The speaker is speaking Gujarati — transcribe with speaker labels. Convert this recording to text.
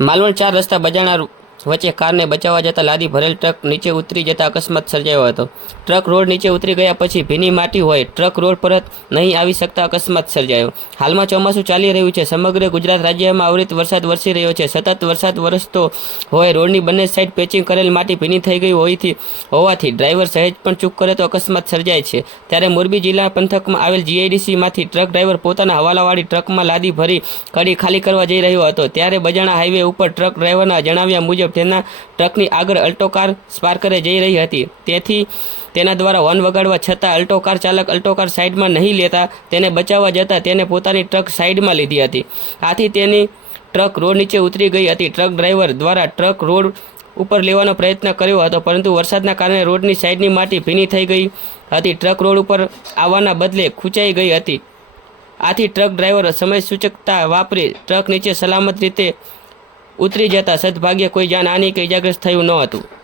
Speaker 1: માલવણ ચાર રસ્તા બજાણા વચ્ચે કારને બચાવવા જતાં લાદી ભરેલ ટ્રક નીચે ઉતરી જતા અકસ્માત સર્જાયો હતો. ટ્રક રોડ નીચે ઉતરી ગયા પછી ભીની માટી હોય, ટ્રક રોડ પરત નહીં આવી શકતા અકસ્માત સર્જાયો. હાલમાં ચોમાસું ચાલી રહ્યું છે. સમગ્ર ગુજરાત રાજ્યમાં આવરિત વરસાદ વરસી રહ્યો છે. સતત વરસાદ વરસતો હોય, રોડની બંને સાઈડ પેચિંગ કરેલ માટી ભીની થઈ ગઈ હોયથી હોવાથી ડ્રાઈવર સહેજ પણ ચૂક કરે તો અકસ્માત સર્જાય છે. ત્યારે મોરબી જિલ્લા પંથકમાં આવેલ જીઆઈડીસીમાંથી ટ્રક ડ્રાઈવર પોતાના હવાલાવાળી ટ્રકમાં લાદી ભરી કડી ખાલી કરવા જઈ રહ્યો હતો. ત્યારે બજાણા હાઈવે ઉપર ટ્રક ડ્રાઈવરના જણાવ્યા તેના ટ્રકની આગળ અલ્ટો કાર સ્પાર્કરે જઈ રહી હતી. તેથી તેના દ્વારા હોર્ન વગાડવા છતાં અલ્ટો કાર ચાલક અલ્ટો કાર સાઈડમાં નહીં લેતા તેને બચાવવા જતાં તેને પોતાની ટ્રક સાઈડમાં લીધી હતી. આથી તેની ટ્રક રોડ નીચે ઉતરી ગઈ હતી. ટ્રક ડ્રાઈવર દ્વારા ટ્રક રોડ ઉપર લેવાનો પ્રયત્ન કર્યો હતો, પરંતુ વરસાદના કારણે રોડની સાઈડની માટી ભીની થઈ ગઈ હતી. ટ્રક રોડ ઉપર આવવાના બદલે ખૂંચાઈ ગઈ હતી. આથી ટ્રક ડ્રાઈવર સમય સૂચકતા વાપરી ટ્રક નીચે સલામત રીતે ઉતરી જતા સદભાગ્યે કોઈ જાનહાનિ કે ઇજાગ્રસ્ત થયું ન હતું.